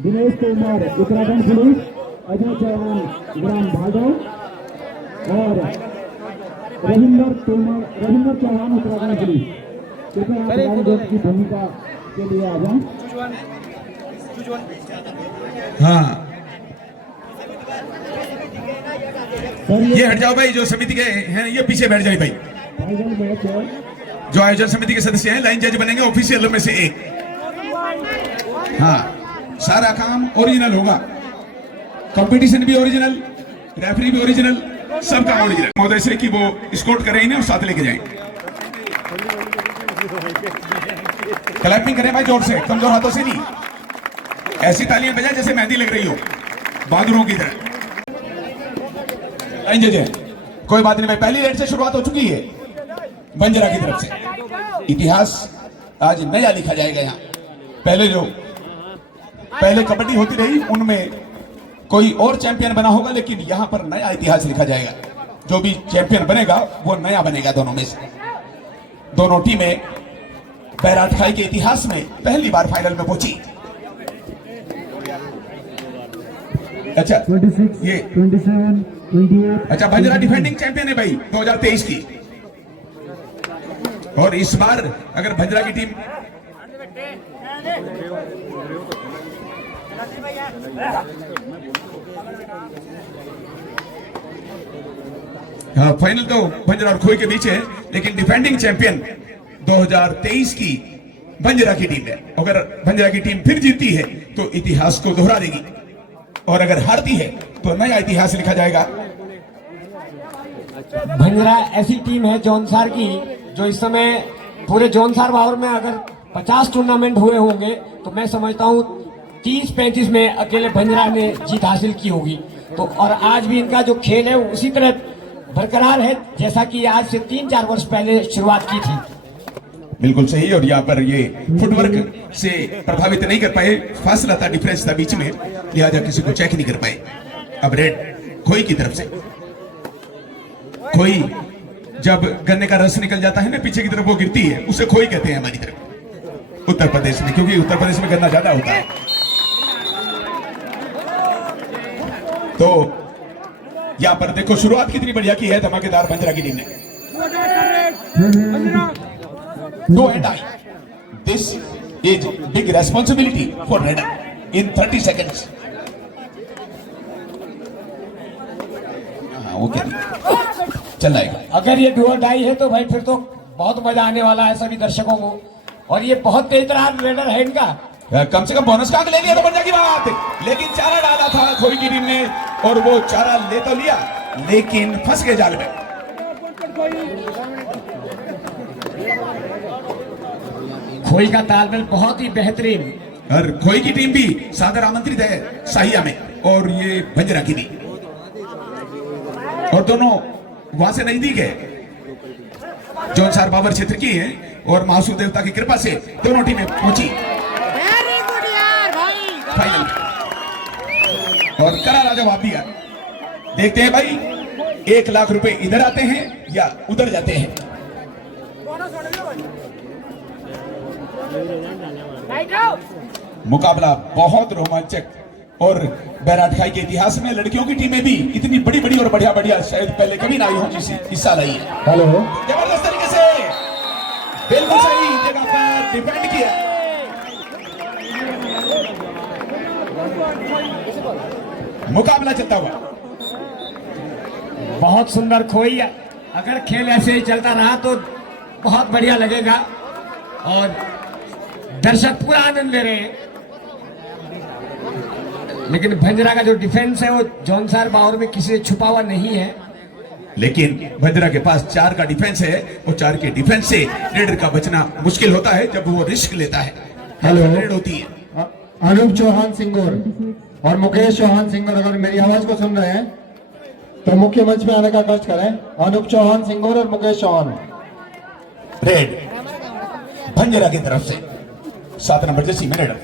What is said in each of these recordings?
Dinesh Tomar Uttarakhand police, Ajay Chauhan ग्राम भागव और Ravinder Chauhan Uttarakhand police. कृपया आप ग्राम ध्वज की भूमिका के लिए आ जाएं। हाँ, ये हट जाओ भाई, जो समिति के हैं ये पीछे बैठ जाए भाई। फाइनल मैच है। जो आयोजन समिति के सदस्य हैं लाइन जज बनेंगे ऑफिशियल में से एक। हाँ, सारा काम ओरिजिनल होगा, कंपटीशन भी ओरिजिनल, रेफरी भी ओरिजिनल, सब काम ओरिजिनल। महोदय से कि वो स्कोर्ट करें इन्हें और साथ लेके जाएं। क्लैपिंग करें भाई जोर से, कमजोर हाथों से नहीं, ऐसी तालियां बजाएं जैसे मेहंदी लग रही हो बहादुरों की तरह। लाइन जज है, कोई बात नहीं भाई, पहली रेड से शुरुआत हो चुकी है बंजरा की तरफ से। इतिहास आज नया लिखा जाएगा यहाँ। पहले कबड्डी होती रही, उनमें कोई और चैंपियन बना होगा, लेकिन यहाँ पर नया इतिहास लिखा जाएगा। जो भी चैंपियन बनेगा वो नया बनेगा दोनों में से। दोनों टीमें बैराट खाई के इतिहास में पहली बार फाइनल में पहुंची। अच्छा 26, ये 27, 28। अच्छा, बंजरा डिफेंडिंग चैंपियन है भाई 2023 की। और इस बार अगर बंजरा की टीम हाँ, फाइनल तो बंजरा और खोई के बीच है, लेकिन डिफेंडिंग चैंपियन 2023 की बंजरा की टीम है। अगर बंजरा की टीम फिर जीतती है तो इतिहास को दोहरा देगी, और अगर हारती है तो नया इतिहास लिखा जाएगा। बंजरा ऐसी टीम है जौनसार की, जो इस समय पूरे जौनसार बावर में अगर 50 टूर्नामेंट हुए होंगे तो मैं समझता हूँ 30-35 में अकेले बंजरा ने जीत हासिल की होगी। तो और आज भी इनका जो खेल है उसी तरह बरकरार है जैसा कि आज से 3-4 वर्ष पहले शुरुआत की थी। बिल्कुल सही। और यहाँ पर ये फुटवर्क से प्रभावित नहीं कर पाए, फासला था, डिफरेंस था बीच में, लिहाजा किसी को चेक नहीं कर पाए। अब रेड खोई की तरफ से। खोई जब गन्ने का रस निकल जाता है ना पीछे की तरफ, वो गिरती है, उसे खोई कहते हैं हमारी तरफ उत्तर प्रदेश में, क्योंकि उत्तर प्रदेश में गन्ना ज्यादा होता है। तो यहाँ पर देखो शुरुआत कितनी बढ़िया की है धमाकेदार बंजरा की टीम ने। No and I. This is big responsibility for Red in 30 seconds. Okay, चल आएगा। अगर ये डू और डाई है तो भाई फिर तो बहुत मजा आने वाला है सभी दर्शकों को। और ये बहुत तेज तरार रेडर है इनका। कम से कम बोनस का अंक ले लिया तो बंजरा की बात, लेकिन चारा डाला था खोई की टीम ने, और वो चारा ले तो लिया लेकिन फंस गए जाल में। खोई का तालमेल बहुत ही बेहतरीन। और खोई की टीम भी सादर आमंत्रित है साहिया में, और ये बंजरा की भी, और दोनों वहां से नजदीक है, जौनसार बाबर क्षेत्र की है, और महासू देवता की कृपा से दोनों टीमें पहुंची फाइनल। और करारा जवाब दिया। देखते हैं भाई 1 लाख रुपए इधर आते हैं या उधर जाते हैं। मुकाबला बहुत रोमांचक, और बैराट खाई के इतिहास में लड़कियों की टीमें भी इतनी बड़ी बड़ी और बढ़िया बढ़िया शायद पहले कभी ना आई हो जिस हिस्सा लाई है। हेलो, जबरदस्त तरीके से बिल्कुल सही जगह पर डिफेंड किया। मुकाबला चलता हुआ बहुत सुंदर खोई। अगर खेल ऐसे ही चलता रहा तो बहुत बढ़िया लगेगा, और दर्शक पूरा आनंद ले रहे हैं। लेकिन बंजरा का जो डिफेंस है वो जौनसार बावर में किसी से छुपा हुआ नहीं है। लेकिन बंजरा के पास 4 का डिफेंस है, और 4 के डिफेंस से रेडर का बचना मुश्किल होता है जब वो रिस्क लेता है। हेलो, रेड होती है। अनूप चौहान सिंगोर और मुकेश चौहान सिंगोर अगर मेरी आवाज को सुन रहे हैं तो मुख्य मंच में आने का कष्ट करें। अनूप चौहान सिंगोर और मुकेश चौहान। रेड बंजरा की तरफ से 7 नंबर जैसी में रेडर,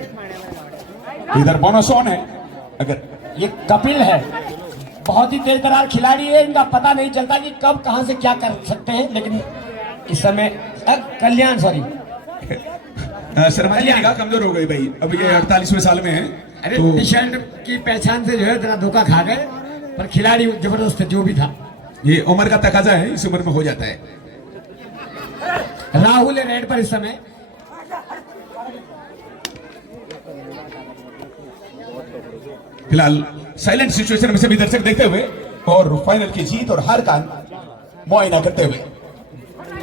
इधर बोनस ऑन है। अगर ये कपिल है, बहुत ही तेज तरार खिलाड़ी है, इनका पता नहीं चलता कि कब कहां से क्या कर सकते हैं। लेकिन इस समय कल्याण, सॉरी शर्मा जी निगाह कमजोर हो गई भाई, अब ये 48वें साल में है। अरे तो टी शर्ट की पहचान से जो है जरा धोखा खा गए, पर खिलाड़ी जबरदस्त है जो भी था। ये उम्र का तकाजा है, इस उम्र में हो जाता है। राहुल है रेड पर इस समय। फिलहाल साइलेंट सिचुएशन में सभी दर्शक देखते हुए और फाइनल की जीत और हार का मुआयना करते हुए।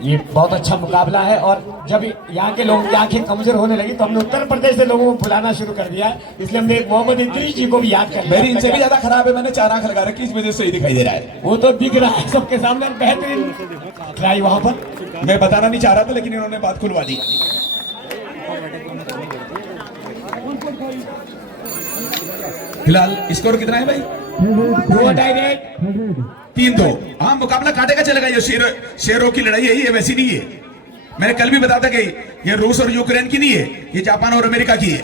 ये बहुत अच्छा मुकाबला है, और जब यहाँ के लोगों की आंखें कमजोर होने लगी तो हमने उत्तर प्रदेश से लोगों को बुलाना शुरू कर दिया, इसलिए हमने मोहम्मद इद्रीस जी को भी याद कर लिया। मेरी इनसे भी ज्यादा खराब है, मैंने 4 आंख लगा रखी, इस वजह से ही दिखाई दे रहा है। वो तो दिख रहा है सबके सामने, बेहतरीन ट्राई वहां पर। मैं बताना नहीं चाह रहा था, लेकिन इन्होंने बात खुलवा दी। फिलहाल स्कोर कितना है भाई? 3-2। हाँ, मुकाबला कांटे का चलेगा। ये शेरों की लड़ाई है, ये वैसी नहीं है। मैंने कल भी बताया था कि ये रूस और यूक्रेन की नहीं है, ये जापान और अमेरिका की है।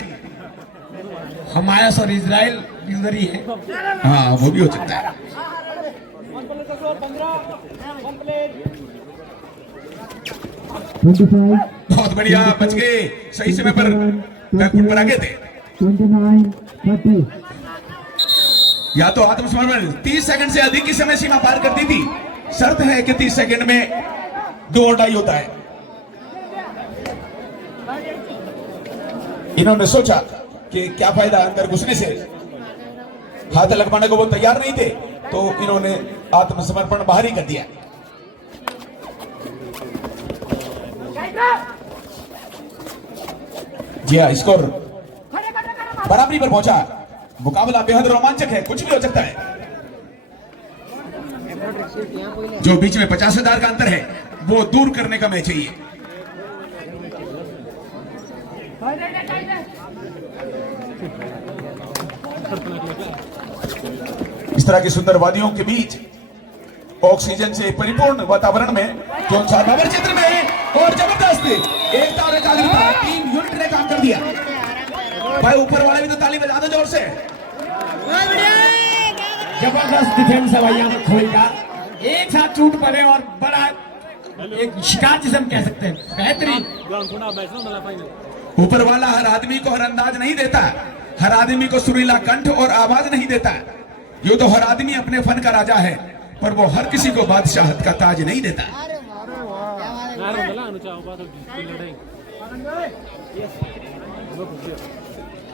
हमायस और इजराइल उधर ही है। हाँ, वो भी हो सकता है। बहुत बढ़िया, बच गए, सही समय पर बैकफुट पर आगे थे। 29-30। या तो आत्मसमर्पण 30 सेकंड से अधिक की समय सीमा पार कर दी थी। शर्त है कि 30 सेकंड में 2 और डाई होता है। इन्होंने सोचा कि क्या फायदा अंदर घुसने से, हाथ लगवाने को वो तैयार नहीं थे, तो इन्होंने आत्मसमर्पण बाहर ही कर दिया। जी हाँ, स्कोर बराबरी पर पहुंचा। मुकाबला बेहद रोमांचक है, कुछ भी हो सकता है। जो बीच में 50,000 का अंतर है वो दूर करने का मैच है ये। इस तरह की सुंदर वादियों के बीच ऑक्सीजन से परिपूर्ण वातावरण में जॉन सार बाबर क्षेत्र में, और जबरदस्त एकता और एकाग्रता, टीम यूनिट ने काम कर दिया। भाई ऊपर वाले भी तो ताली बजा दो जोर से। जबरदस्त डिफेंस है भाई यहाँ पर खोई का, एक साथ टूट पड़े और बड़ा एक शिकार जिसे हम कह सकते हैं, बेहतरीन। ऊपर वाला हर आदमी को हर अंदाज नहीं देता, हर आदमी को सुरीला कंठ और आवाज नहीं देता। यो तो हर आदमी अपने फन का राजा है, पर वो हर किसी को बादशाहत का ताज नहीं देता।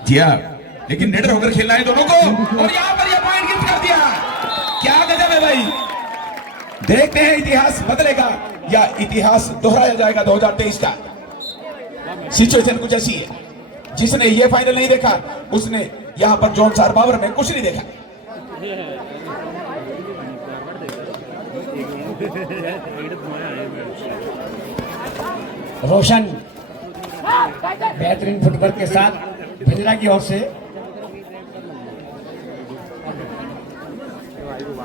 जी हाँ, लेकिन निडर होकर खेलना है दोनों को, और यहाँ पर ये पॉइंट गिफ्ट कर दिया। क्या गजब है भाई। देखते हैं इतिहास बदलेगा या इतिहास दोहराया जाएगा 2023 का। सिचुएशन कुछ ऐसी है, जिसने ये फाइनल नहीं देखा उसने यहाँ पर जॉन सार बाबर में कुछ नहीं देखा। रोशन बेहतरीन फुटवर्क के साथ भंजरा की ओर से।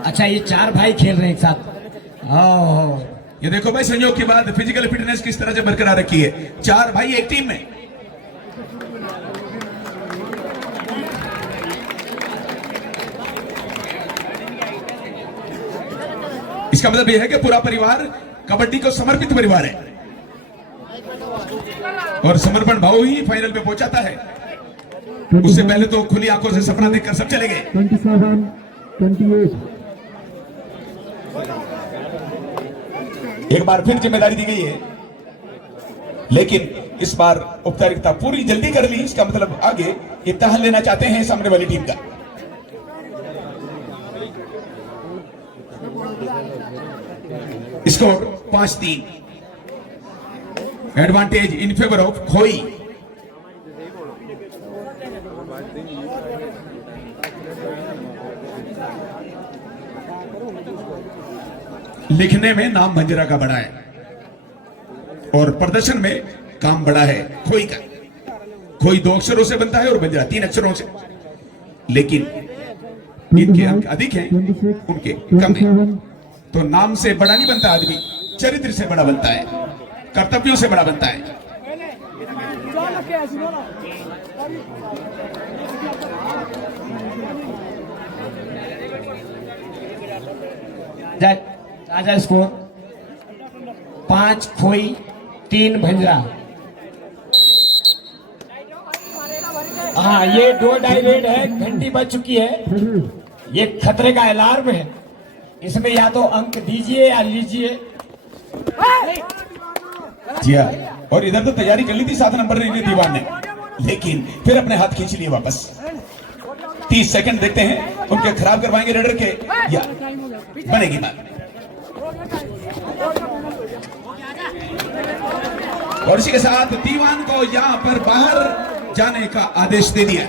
अच्छा, ये 4 भाई खेल रहे हैं एक साथ। ये देखो भाई, संयोग की बात, फिजिकल फिटनेस किस तरह से बरकरार रखी है। 4 भाई एक टीम में। इसका मतलब यह है कि पूरा परिवार कबड्डी को समर्पित परिवार है, और समर्पण भाव ही फाइनल में पहुंचाता है। उससे पहले तो खुली आंखों से सपना देखकर सब चले गए। 27-28। एक बार फिर जिम्मेदारी दी गई है, लेकिन इस बार औपचारिकता पूरी जल्दी कर ली। इसका मतलब आगे इम्तिहान लेना चाहते हैं सामने वाली टीम का। Score 5-3, advantage in favour of खोई। लिखने में नाम भंजरा का बड़ा है और प्रदर्शन में काम बड़ा है खोई का। खोई 2 अक्षरों से बनता है और भंजरा 3 अक्षरों से, लेकिन इनके अंक अधिक हैं, उनके कम हैं। तो नाम से बड़ा नहीं बनता आदमी, चरित्र से बड़ा बनता है, कर्तव्यों से बड़ा बनता है। ताजा स्कोर 5 खोई 3 भंजरा। हाँ, ये 2-2.5 रेड है, घंटी बज चुकी है, ये खतरे का अलार्म है, इसमें या तो अंक दीजिए या लीजिए। जी हाँ, और इधर तो तैयारी कर ली थी 7 नंबर ने दीवान ने, लेकिन फिर अपने हाथ खींच लिए वापस। 30 सेकंड देखते हैं उनके खराब करवाएंगे रेडर के या बनेगी बात। और इसी के साथ दीवान को यहां पर बाहर जाने का आदेश दे दिया।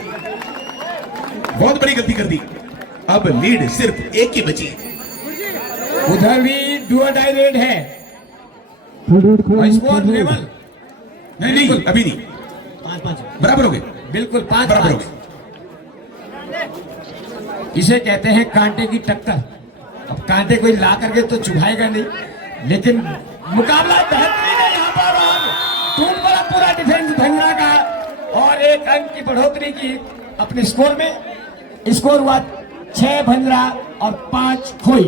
बहुत बड़ी गलती कर दी, अब लीड सिर्फ 1 की बची है। उधर भी 2-2.5 रेड है, स्कोर लेवल नहीं अभी नहीं, 5-5 बराबर हो गए, बिल्कुल बराबर हो 5-5। गए। इसे कहते हैं कांटे की टक्कर। अब कांटे कोई ला करके तो चुभाएगा नहीं, लेकिन मुकाबला बेहतरीन है यहाँ पर, और टूट पड़ा पूरा डिफेंस भंजरा का, और 1 अंक की बढ़ोतरी की अपने स्कोर में। स्कोर हुआ 6 भंजरा और 5 खोई।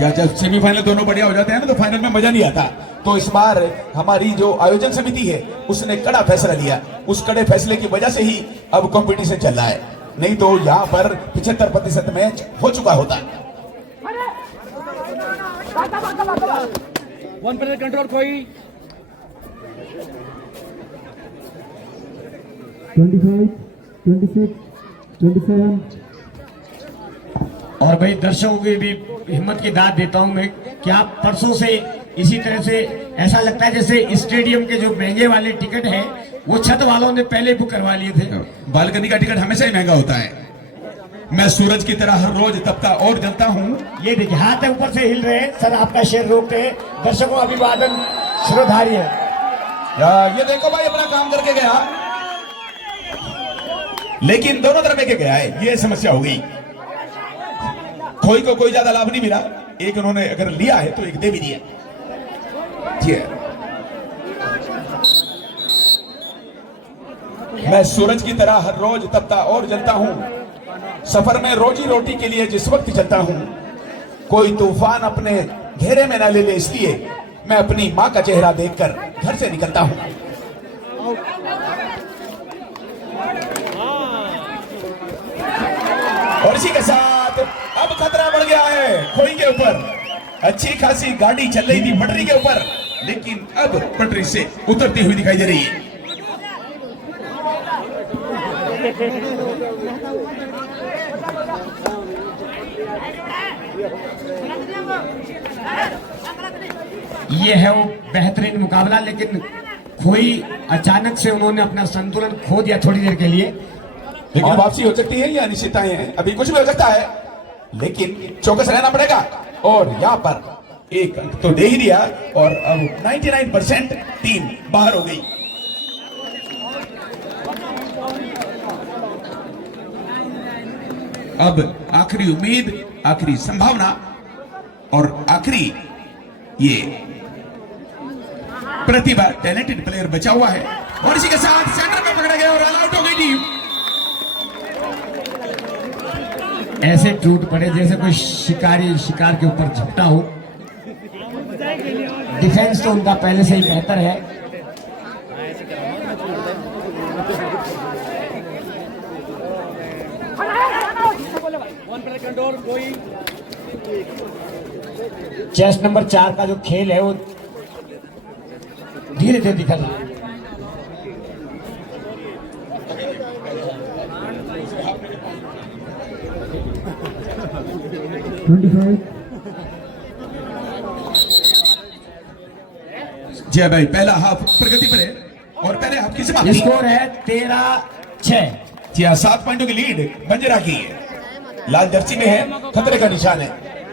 या जब सेमीफाइनल दोनों बढ़िया हो जाते हैं ना, तो फाइनल में मजा नहीं आता। तो इस बार हमारी जो आयोजन समिति है उसने कड़ा फैसला लिया, उस कड़े फैसले की वजह से ही अब कंपटीशन चल रहा है, नहीं तो यहाँ पर 75% मैच हो चुका होता। 1 मिनट कंट्रोल कोई 25, 26, 27। और भाई दर्शकों की भी हिम्मत की दाद देता हूं मैं कि आप परसों से इसी तरह से ऐसा लगता है जैसे स्टेडियम के जो महंगे वाले टिकट हैं वो छत वालों ने पहले बुक करवा लिए थे। बालकनी का टिकट हमेशा ही महंगा होता है। मैं सूरज की तरह हर रोज तपता और जलता हूँ। ये देखिए हाथ है ऊपर से हिल रहे हैं, सर आपका शेर रोकते हैं, दर्शकों अभिवादन श्रोधारी है। ये देखो भाई अपना काम करके गया, लेकिन दोनों तरफ एक गया है, ये समस्या हो गई। खोई को कोई ज्यादा लाभ नहीं मिला, एक उन्होंने अगर लिया है तो एक दे भी दिया। मैं सूरज की तरह हर रोज तपता और जलता हूं, सफर में रोजी रोटी के लिए जिस वक्त चलता हूं, कोई तूफान अपने घेरे में न ले ले, इसलिए मैं अपनी मां का चेहरा देखकर घर से निकलता हूं। और इसी के साथ अब खतरा बढ़ गया है खोई के ऊपर। अच्छी खासी गाड़ी चल रही थी पटरी के ऊपर, लेकिन अब पटरी से उतरती हुई दिखाई दे रही है। ये है वो बेहतरीन मुकाबला, लेकिन खोई अचानक से उन्होंने अपना संतुलन खो दिया थोड़ी देर के लिए। लेकिन वापसी हो सकती है या अनिश्चितताएं हैं, अभी कुछ भी हो सकता है, लेकिन चौकस रहना पड़ेगा। और यहाँ पर एक अंक तो दे ही दिया, और अब 99% टीम बाहर हो गई। अब आखिरी उम्मीद, आखिरी संभावना और आखिरी ये प्रतिभा, टैलेंटेड प्लेयर बचा हुआ है। और इसी के साथ सेंटर में पकड़ा गया और ऑल आउट हो गई टीम। ऐसे टूट पड़े जैसे कोई शिकारी शिकार के ऊपर झपटा हो। डिफेंस तो उनका पहले से ही बेहतर है। चेस नंबर 4 का जो खेल है वो धीरे धीरे दिखा रहा है। जी भाई, पहला हाफ प्रगति पर है और पहले हाफ की समाप्ति। स्कोर है 13-6। जी हाँ, 7 पॉइंटों की लीड बंजरा की है। लाल जर्सी में है, खतरे का निशान है।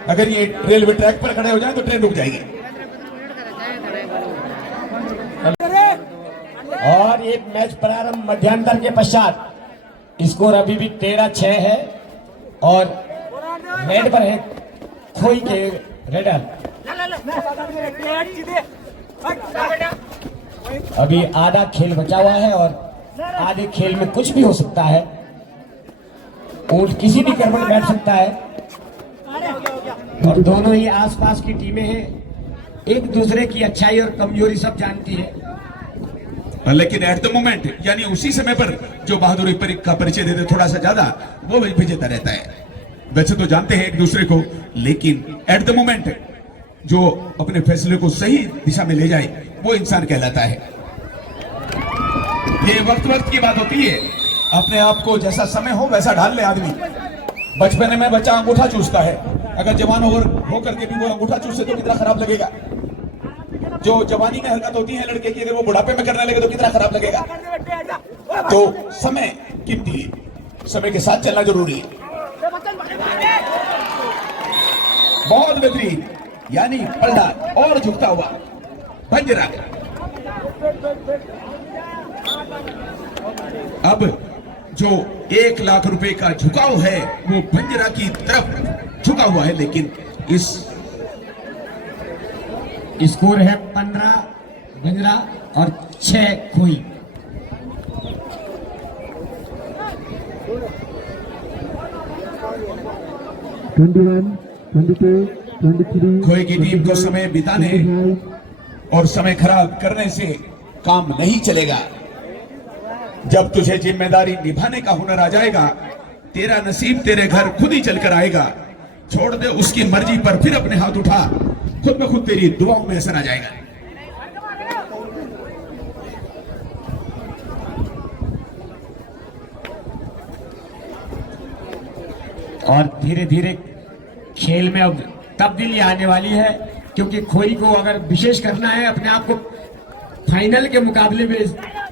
अगर ये रेलवे ट्रैक पर खड़े हो जाए तो ट्रेन रुक जाएगी। और ये मैच प्रारंभ मध्यांतर के पश्चात। स्कोर अभी भी 13-6 है और रेड पर है खोई के रेडर। अभी आधा खेल बचा हुआ है और आधे खेल में कुछ भी हो सकता है। ऊंट किसी भी क्रम में बैठ सकता है और दोनों ही आसपास की टीमें हैं, एक दूसरे की अच्छाई और कमजोरी सब जानती है। लेकिन एट द मोमेंट यानी उसी समय पर जो बहादुरी का परिचय देते थोड़ा सा ज्यादा, वो विजेता रहता है। वैसे तो जानते हैं एक दूसरे को, लेकिन एट द मोमेंट जो अपने फैसले को सही दिशा में ले जाए वो इंसान कहलाता है। ये वक्त वक्त की बात होती है, अपने आप को जैसा समय हो वैसा ढाल ले आदमी। बचपन में बच्चा अंगूठा चूसता है, अगर जवान होकर के भी वो अंगूठा चूसे तो कितना खराब लगेगा। जो जवानी में हरकत होती है लड़के की, अगर वो बुढ़ापे में करने लगे तो कितना खराब लगेगा। तो समय कीमती है, समय के साथ चलना जरूरी है। बहुत बेहतरीन, यानी पलड़ा और झुकता हुआ भंजरा। अब जो 1 लाख रुपए का झुकाव है वो भंजरा की तरफ झुका हुआ है, लेकिन इस स्कोर है 15 भंजरा और 6 खोई। खोई की टीम को समय बिताने और समय खराब करने से काम नहीं चलेगा। जब तुझे जिम्मेदारी निभाने का हुनर आ जाएगा, तेरा नसीब तेरे घर खुद ही चलकर आएगा। छोड़ दे उसकी मर्जी पर, फिर अपने हाथ उठा, खुद में खुद तेरी दुआओं में असर आ जाएगा। और धीरे धीरे खेल में अब तब्दीली आने वाली है, क्योंकि खोई को अगर विशेष करना है, अपने आप को फाइनल के मुकाबले में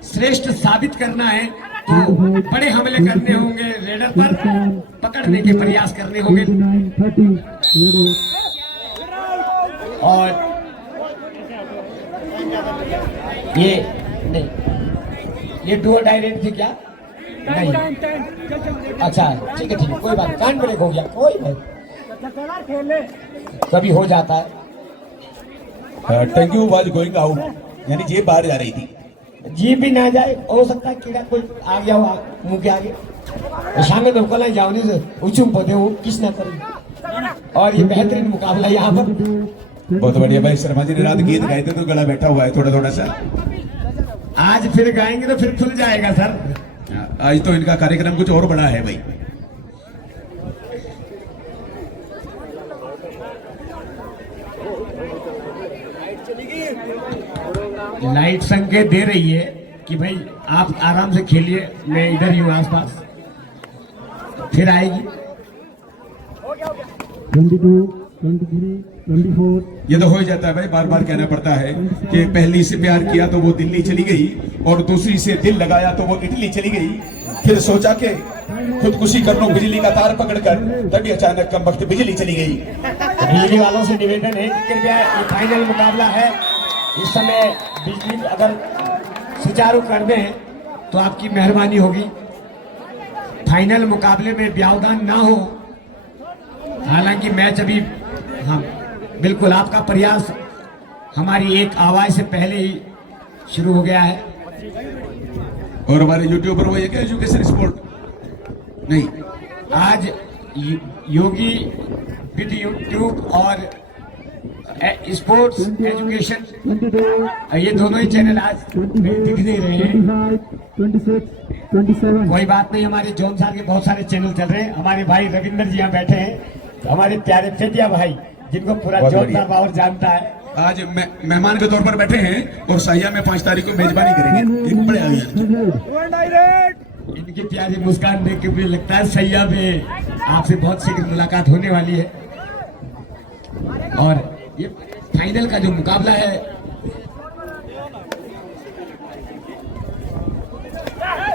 श्रेष्ठ साबित करना है, तो बड़े हमले करने होंगे, रेडर पर पकड़ने के प्रयास करने होंगे। और ये नहीं, ये डुओ डायरेक्ट थी क्या? नहीं, अच्छा ठीक है, कोई बात, कान ब्रेक हो गया, कोई नहीं, कभी हो जाता है। Thank you was going out, यानी जेब बाहर जा रही थी। जीप भी ना जाए, हो सकता है कीड़ा कोई आ गया हो मुंह के आगे, सामने तो कल जाओ से उचूम पौधे हो किस ना करें। और ये बेहतरीन मुकाबला यहाँ पर। बहुत बढ़िया भाई, शर्मा जी ने रात गीत गाए थे तो गला बैठा हुआ है थोड़ा थोड़ा सा। आज फिर गाएंगे तो फिर खुल जाएगा सर। आज तो इनका कार्यक्रम कुछ और बड़ा है भाई। लाइट संकेत दे रही है कि भाई आप आराम से खेलिए, मैं इधर ही हूँ आसपास, फिर आएगी। 22, 23, 24। ये तो हो ही जाता है भाई, बार बार कहना पड़ता है कि पहली से प्यार किया तो वो दिल्ली चली गई, और दूसरी से दिल लगाया तो वो इटली चली गई। फिर सोचा कि खुदकुशी कर लो बिजली का तार पकड़कर, तभी अचानक कम वक्त बिजली चली गई। बिजली वालों से निवेदन है कि कृपया ये फाइनल मुकाबला है, इस समय बिजली अगर सुचारू कर दें तो आपकी मेहरबानी होगी। फाइनल मुकाबले में व्यवधान ना हो। हालांकि मैच अभी, हाँ बिल्कुल, आपका प्रयास हमारी एक आवाज से पहले ही शुरू हो गया है। और हमारे यूट्यूब पर वो ये क्या एजुकेशन स्पोर्ट नहीं, आज योगी विद यूट्यूब और स्पोर्ट्स एजुकेशन, ये दोनों ही चैनल आज दिख नहीं रहे हैं। 26, 27। कोई बात नहीं, हमारे जॉन साहब के बहुत सारे चैनल चल रहे हैं। हमारे भाई रविंदर जी यहाँ बैठे हैं, हमारे प्यारे फेटिया भाई, जिनको पूरा जॉन साहब और जानता है, आज मेहमान के तौर पर बैठे हैं और साहिया में 5 तारीख को मेजबानी करेंगे एक बड़े अभियान। इनकी प्यारी मुस्कान देख के मुझे लगता है सैया में आपसे बहुत शीघ्र मुलाकात होने वाली है। और ये फाइनल का जो मुकाबला है,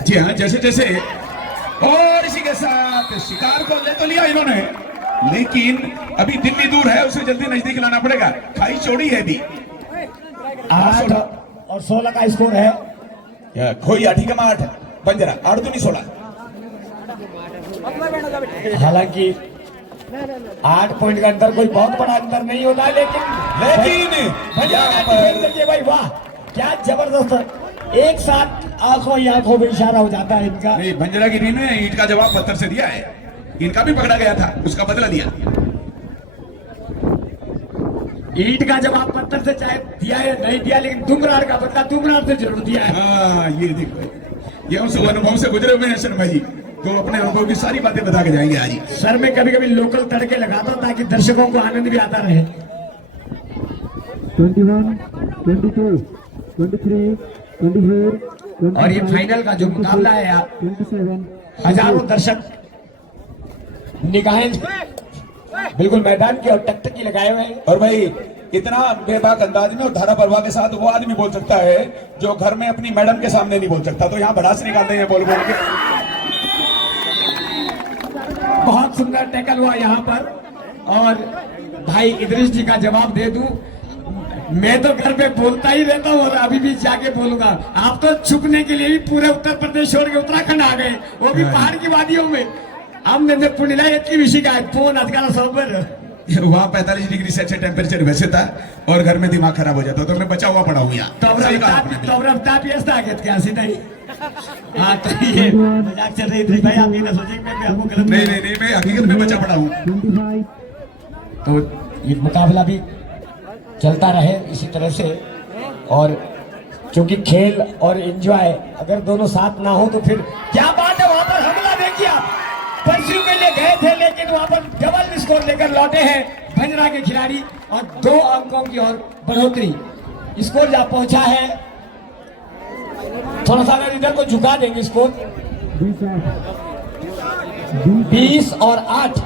जी हाँ, जैसे जैसे, और इसी के साथ शिकार को ले तो लिया इन्होंने, लेकिन अभी दिल्ली दूर है, उसे जल्दी नजदीक लाना पड़ेगा। खाई चौड़ी है अभी। 8 और 16 का स्कोर है। खोई 8 पंजरा 8 दूनी 16। हालांकि 8 पॉइंट का अंतर कोई बहुत बड़ा अंतर नहीं होता, लेकिन देखिए भाई, वाह क्या जबरदस्त, एक साथ आंखों ही आंखों में इशारा हो जाता है इनका। नहीं, भंजरा की टीम ने ईंट का जवाब पत्थर से दिया है, इनका भी पकड़ा गया था, उसका बदला लिया। ईंट का जवाब पत्थर से चाहे दिया या नहीं दिया, लेकिन दुमरार का बदला दुमरार से जरूर दिया है। हाँ ये देखो, ये उस अनुभव से गुजरे हुए हैं शर्मा जी, तो अपने अनुभव की सारी बातें बता के जाएंगे आज ही। सर मैं कभी कभी लोकल तड़के लगाता हूं ताकि दर्शकों को आनंद भी आता रहे। 21, 22, 23, 24, और ये फाइनल का जो मुकाबला है यार, 27, हजारों दर्शक निगाहें बिल्कुल मैदान की और टकटकी लगाए हुए हैं। और भाई इतना बेबाक अंदाज में और धारा प्रवाह के साथ वो आदमी बोल सकता है जो घर में अपनी मैडम के सामने नहीं बोल सकता, तो यहाँ भड़ास निकालते हैं बोल बोल के। बहुत सुंदर टैकल हुआ यहाँ पर, और भाई इदरीश जी का जवाब दे दूं, मैं तो घर पे बोलता ही रहता हूँ और अभी भी जाके बोलूंगा। आप तो छुपने के लिए भी पूरे उत्तर प्रदेश छोड़ के उत्तराखंड आ गए, वो भी पहाड़ की वादियों में। आमने पुण्यला इतनी विषय का फोन अजकाल सोबर वहाँ 45 डिग्री सेल्सियस टेम्परेचर वैसे था और घर में दिमाग खराब हो जाता, तो मैं बचा हुआ पड़ा हूँ यहाँ। सही कहा आपने। तो रफ्तार भी ऐसा आगे क्या सीधा ही। हाँ तो ये मजाक चल रही थी भाई, आप ये ना सोचें मैं आपको गलत नहीं मैं हकीकत में बचा पड़ा हूँ। 25, तो ये मुकाबला भी चलता रहे इसी तरह से, और क्योंकि खेल और एंजॉय अगर दोनों साथ ना हो तो फिर क्या बात है। वहां पर हमला देखिए आप, पर्सियों के लिए गए थे लेकिन वहां पर डबल स्कोर लेकर लौटे हैं भंजरा के खिलाड़ी, और 2 अंकों की और बढ़ोतरी स्कोर जा पहुंचा है। थोड़ा सा अगर इधर को झुका देंगे स्कोर 20 और 8।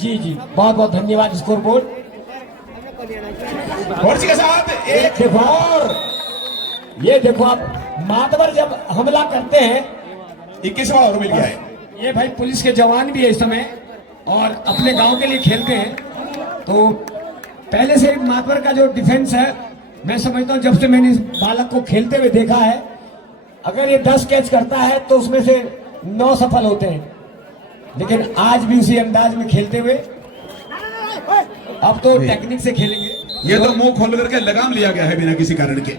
जी जी बहुत बहुत धन्यवाद स्कोर बोर्ड। और के साथ एक देखो और ये देखो आप, मातबर जब हमला करते हैं, 21वां ओवर मिल गया है। ये भाई पुलिस के जवान भी है इस समय और अपने गांव के लिए खेलते हैं, तो पहले से मातबर का जो डिफेंस है, मैं समझता हूं जब से मैंने इस बालक को खेलते हुए देखा है, अगर ये 10 कैच करता है तो उसमें से 9 सफल होते हैं, लेकिन आज भी उसी अंदाज में खेलते हुए अब तो टेक्निक से खेलेंगे। ये तो मुंह खोल करके लगाम लिया गया है बिना किसी कारण के,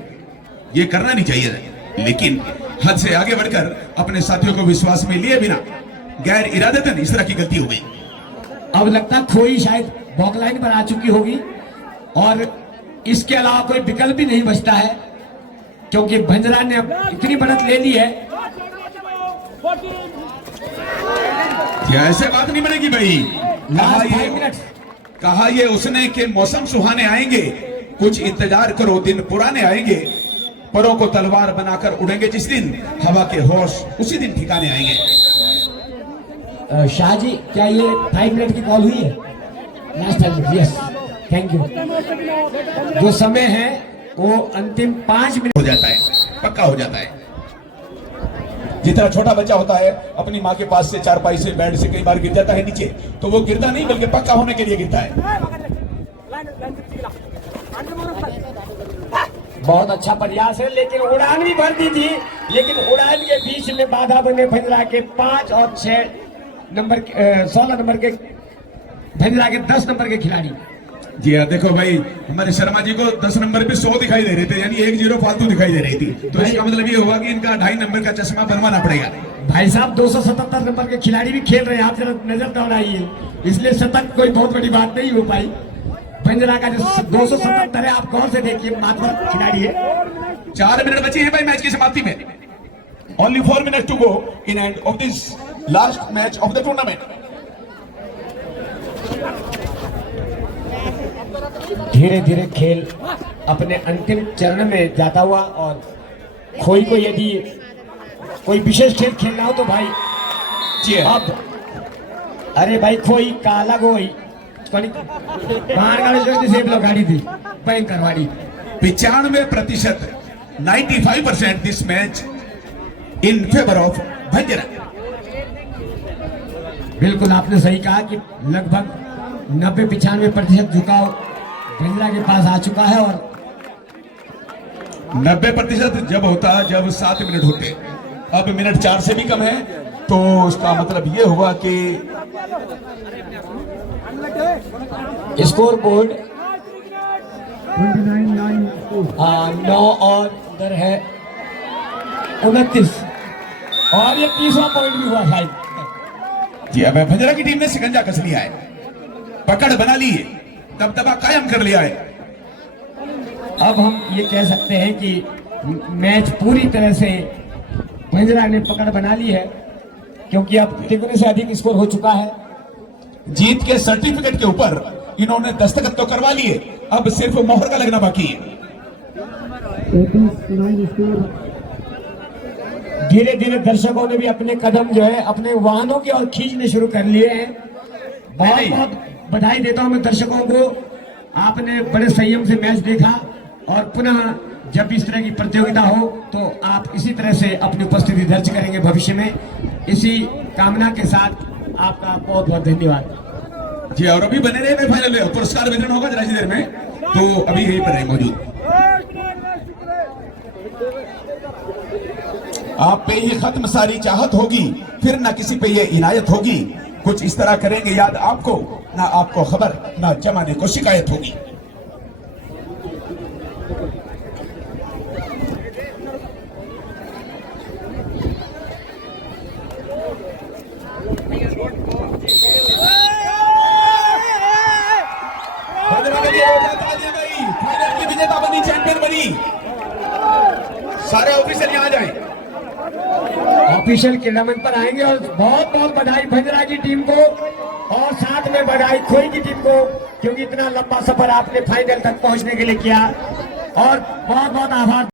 ये करना नहीं चाहिए था, लेकिन हद से आगे बढ़कर अपने साथियों को विश्वास में लिए बिना गैर इरादतन इस तरह की गलती हो गई। अब लगता खोई शायद बॉकलाइन पर आ चुकी होगी और इसके अलावा कोई विकल्प भी नहीं बचता है, क्योंकि भंजरा ने अब इतनी बढ़त ले ली है। क्या ऐसे बात नहीं बनेगी भाई? लास्ट 5 मिनट कहा ये उसने कि मौसम सुहाने आएंगे, कुछ इंतजार करो दिन पुराने आएंगे, परों को तलवार बनाकर उड़ेंगे जिस दिन, हवा के होश उसी दिन ठिकाने आएंगे। शाह जी क्या ये 5 मिनट की कॉल हुई है? Last 5 minute, yes thank you. जो समय है वो अंतिम 5 मिनट हो जाता है, पक्का हो जाता है। जितना छोटा बच्चा होता है अपनी माँ के पास से चारपाई से बेड से कई बार गिर जाता है नीचे, तो वो गिरता नहीं बल्कि पक्का होने के लिए गिरता है। बहुत अच्छा प्रयास है, लेकिन उड़ान भी भर दी थी, लेकिन उड़ान के बीच में बाधा बने भंजरा के 5 और 6 नंबर 16 नंबर के भंजरा के 10 नंबर के खिलाड़ी। जी हाँ, देखो भाई हमारे शर्मा जी को 10 नंबर पे 100 दिखाई दे रहे थे, यानी 1-0 फालतू दिखाई दे रही थी, तो इसका मतलब ये हुआ कि इनका 2.5 नंबर का चश्मा बनवाना पड़ेगा। भाई साहब 277 नंबर के खिलाड़ी भी खेल रहे हैं, आप जरा नजर दौड़ाइए, इसलिए शतक कोई बहुत बड़ी बात नहीं हो पाई। भंजरा का जो 277 है, आप गौर से देखिए, मात्र खिलाड़ी है। 4 मिनट बचे हैं भाई मैच की समाप्ति में। Only 4 minute to go in end of this last match of the tournament. धीरे धीरे खेल अपने अंतिम चरण में जाता हुआ, और खोई को यदि कोई विशेष खेल खेलना हो तो भाई जी अब अरे भाई खोई काला गोई बाहर गाड़ी थी बैंक करवाड़ी 95% 95% this match in favour of भंजरा। बिल्कुल आपने सही कहा कि लगभग 90-95% झुकाव भंजरा के पास आ चुका है, और 90% जब होता जब 7 मिनट होते, अब मिनट 4 से भी कम है, तो उसका मतलब ये हुआ कि स्कोर बोर्ड 29-9 9 और इधर है 29, और ये 30वां पॉइंट भी हुआ शायद। जी अब भंजरा की टीम ने शिकंजा कस लिया है, पकड़ बना ली है, दबदबा कायम कर लिया है, अब हम ये कह सकते हैं कि मैच पूरी तरह से भंजरा ने पकड़ बना ली है, क्योंकि अब तिगुने से अधिक स्कोर हो चुका है। जीत के सर्टिफिकेट के ऊपर इन्होंने दस्तखत तो करवा लिए, अब सिर्फ मोहर का लगना बाकी है। 39 स्कोर। धीरे धीरे दर्शकों ने भी अपने कदम जो है अपने वाहनों की ओर खींचने शुरू कर लिए हैं। बहुत बहुत बधाई देता हूं मैं दर्शकों को, आपने बड़े संयम से मैच देखा और पुनः जब भी इस तरह की प्रतियोगिता हो तो आप इसी तरह से अपनी उपस्थिति दर्ज करेंगे भविष्य में। इसी कामना के साथ आपका बहुत बहुत धन्यवाद। जी, और अभी बने रहे, मैं फाइनल में पुरस्कार वितरण होगा जरा सी देर में, तो अभी यहीं पर रहे मौजूद। आप पे ये खत्म सारी चाहत होगी, फिर ना किसी पे ये इनायत होगी, कुछ इस तरह करेंगे याद आपको, ना आपको खबर ना जमाने को शिकायत होगी। फाइनल की विजेता बनी, चैंपियन बनी। सारे ऑफिसर यहाँ जाएं। ऑफिशियल टूर्नामेंट पर आएंगे और बहुत बहुत बधाई भंजरा की टीम को और साथ में बधाई खोई की टीम को, क्योंकि इतना लंबा सफर आपने फाइनल तक पहुंचने के लिए किया, और बहुत बहुत आभार।